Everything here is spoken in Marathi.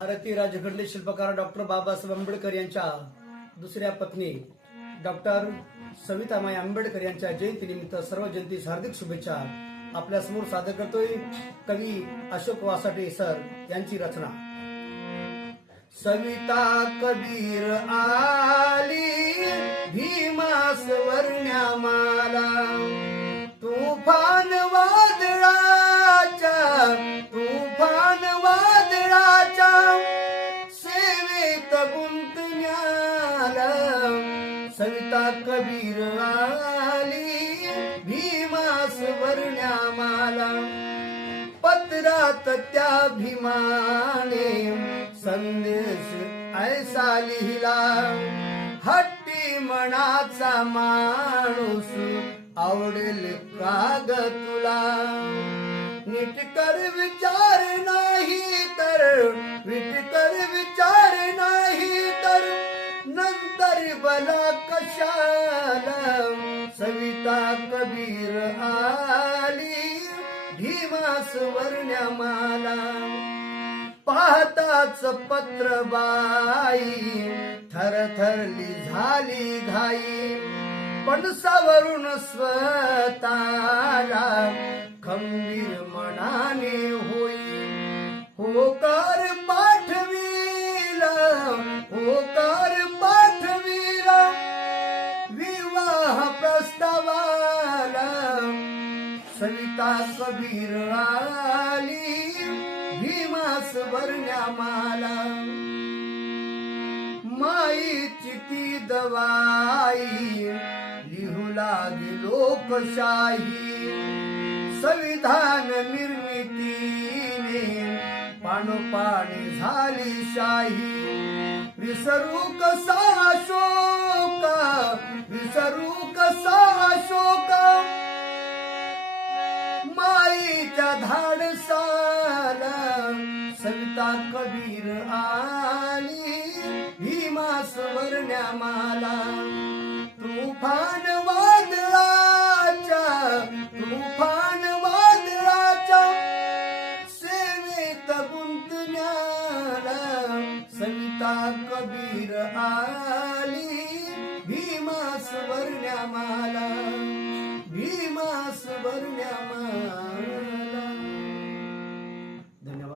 भारतीय राज्यघटने शिल्पकार डॉक्टर बाबासाहेब आंबेडकर यांच्या दुसऱ्या पत्नी डॉक्टर सवितामाई आंबेडकर यांच्या जयंतीनिमित्त सर्व जयंतीस हार्दिक शुभेच्छा आपल्या समोर सादर करतोय कवी अशोक वासाटे सर यांची रचना। सविता कबीर आली भीमास वर्ण्यामाला, तुफान वादळाच्या सेवेत गुंतण्याला। सविता कबीर आली भीमास वर्ण्यामाला, पत्रात त्या भीमाने संदेश ऐसा लिहिला। हट्टी मनाचा माणूस आवडेल का ग तुला, नीट कर विचार नाही तर नंतर बला कशाला। सविता कबीर आली भीमास वर्ण्यामाला, पाहताच पत्र बाई थरथरली झाली घाई। पणसावरून स्वतःला खंबीर मनाने होई, होकार पाठविला विवाह प्रस्तावाला। सविता कबीर आली भीमास वर्ण्यामाला, माईची ती दवाई लिहू लागी लोकशाही। संविधान निर्मितीने पाणोपाणी झाली शाही। विसरू कसा शोका माईच्या धाडसाला। सविता कबीर आली भीमास वर्ण्यामाला, तुफान वादळाच्या सेवेत गुंतण्याला। सविता कबीर आली भीमास वर्ण्यामाला, भीमास वर्ण्यामाला।